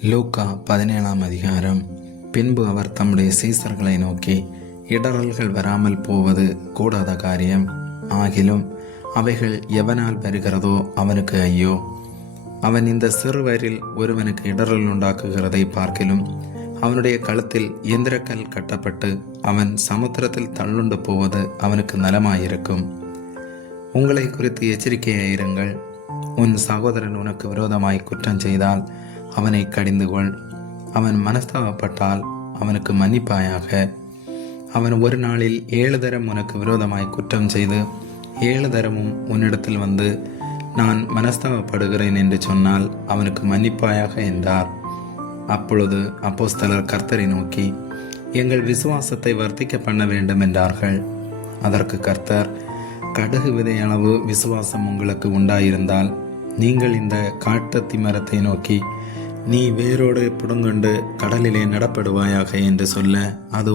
லூக்கா 17ஆம் அதிகாரம். பின்பு அவர் தம்முடைய சீசர்களை நோக்கி, இடறல்கள் வராமல் போவது கூடாத காரியம். ஆகிலும் அவைகள் எவனால் வருகிறதோ அவனுக்கு ஐயோ. அவன் இந்த சிறுவரில் ஒருவனுக்கு இடறல் உண்டாக்குகிறதை பார்க்கிலும் அவனுடைய கழுத்தில் எந்திரக்கல் கட்டப்பட்டு அவன் சமுத்திரத்தில் தள்ளுண்டு போவது அவனுக்கு நலமாயிருக்கும். உங்களை குறித்து எச்சரிக்கையாயிருங்கள். உன் சகோதரன் உனக்கு விரோதமாய் குற்றம் செய்தால் அவனை கடிந்து கொள். அவன் மனஸ்தாபப்பட்டால் அவனுக்கு மன்னிப்பாயாக. அவன் ஒரு நாளில் 7 தரம் உனக்கு விரோதமாய் குற்றம் செய்து 7 தரமும் உன்னிடத்தில் வந்து நான் மனஸ்தாபப்படுகிறேன் என்று சொன்னால் அவனுக்கு மன்னிப்பாயாக என்றார். அப்பொழுது அப்போஸ்தலர் கர்த்தரை நோக்கி, எங்கள் விசுவாசத்தை வர்த்திக்க பண்ண வேண்டும் என்றார்கள். அதற்கு கர்த்தர், கடுகு விதையளவு விசுவாசம் உங்களுக்கு உண்டாயிருந்தால் நீங்கள் இந்த காட்டத்தி மரத்தை நோக்கி, நீ வேரோடு புடுங்கொண்டு கடலிலே நடப்படுவாயாக என்று சொல்ல அது